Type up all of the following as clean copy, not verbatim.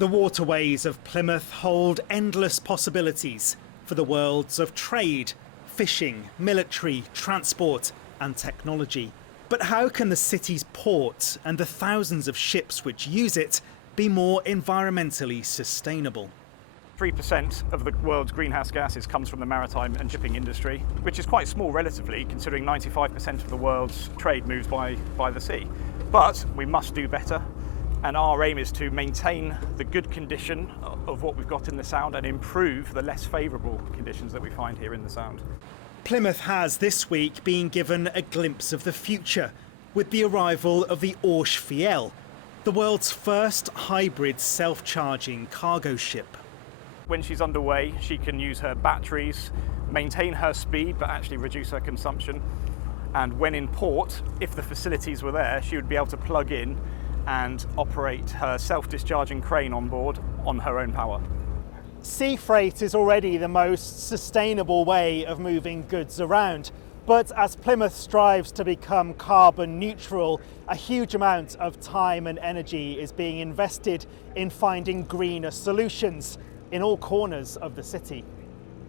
The waterways of Plymouth hold endless possibilities for the worlds of trade, fishing, military, transport and technology. But how can the city's port and the thousands of ships which use it be more environmentally sustainable? 3% of the world's greenhouse gases comes from the maritime and shipping industry, which is quite small relatively, considering 95% of the world's trade moves by the sea. But we must do better, and our aim is to maintain the good condition of what we've got in the Sound and improve the less favourable conditions that we find here in the Sound. Plymouth has this week been given a glimpse of the future with the arrival of the Orsh Fiel, the world's first hybrid self-charging cargo ship. When she's underway, she can use her batteries, maintain her speed, but actually reduce her consumption. And when in port, if the facilities were there, she would be able to plug in and operate her self-discharging crane on board on her own power. Sea freight is already the most sustainable way of moving goods around. But as Plymouth strives to become carbon neutral, a huge amount of time and energy is being invested in finding greener solutions in all corners of the city.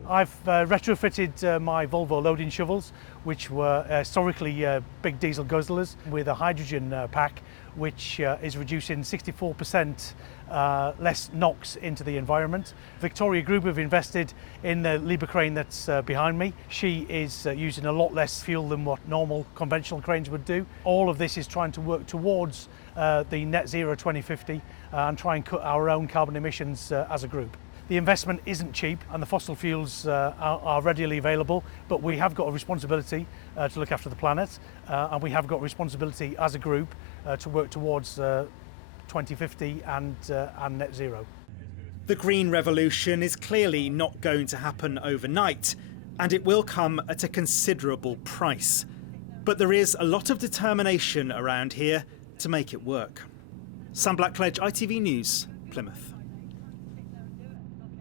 I've retrofitted my Volvo loading shovels, which were historically big diesel guzzlers, with a hydrogen pack, which is reducing 64% less NOx into the environment. Victoria Group have invested in the Liebherr crane that's behind me. She is using a lot less fuel than what normal conventional cranes would do. All of this is trying to work towards the net zero 2050 and try and cut our own carbon emissions as a group. The investment isn't cheap and the fossil fuels are readily available, but we have got a responsibility to look after the planet and we have got a responsibility as a group to work towards 2050 and net zero. The green revolution is clearly not going to happen overnight, and it will come at a considerable price. But there is a lot of determination around here to make it work. Sam Blackledge, ITV News, Plymouth.